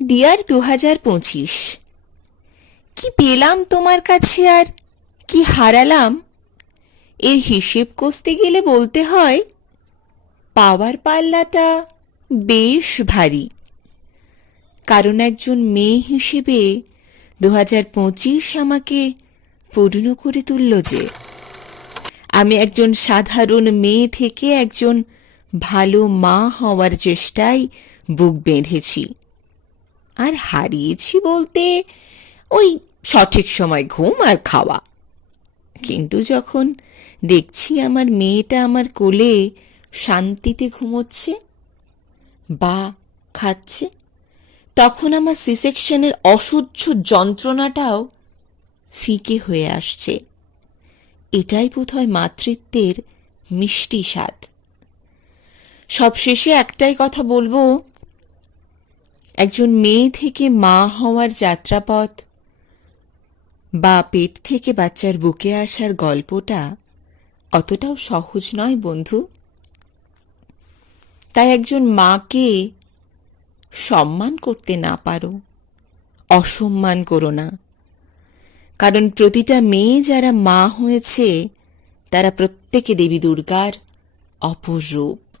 Deer 2025, কি পেলাম তোমার কাছে আর কি হারালাম, এর হিসেব কষতে গেলে বলতে হয় পাওয়ার পাল্লাটা বেশ ভারী। কারণ একজন মেয়ে হিসেবে 2025 আমাকে পূর্ণ করে তুলল যে আমি একজন সাধারণ মেয়ে থেকে একজন ভালো মা হওয়ার চেষ্টায় বুক বেঁধেছি। আর হারিয়েছি বলতে ওই সঠিক সময় ঘুম আর খাওয়া। কিন্তু যখন দেখছি আমার মেয়েটা আমার কোলে শান্তিতে ঘুমোচ্ছে বা খাচ্ছে, তখন আমার সিসেকশনের অসহ্য যন্ত্রণাটাও ফিকে হয়ে আসছে। এটাই বোধহয় মাতৃত্বের মিষ্টি স্বাদ। সবশেষে একটাই কথা বলবো, একজন মেয়ে থেকে মা হওয়ার যাত্রাপথ বা পেট থেকে বাচ্চার বুকে আসার গল্পটা অতটাও সহজ নয় বন্ধু। তাই একজন মাকে সম্মান করতে না পারো, অসম্মান করো না। কারণ প্রতিটা মেয়ে যারা মা হয়েছে তারা প্রত্যেকে দেবী দুর্গার অপর রূপ।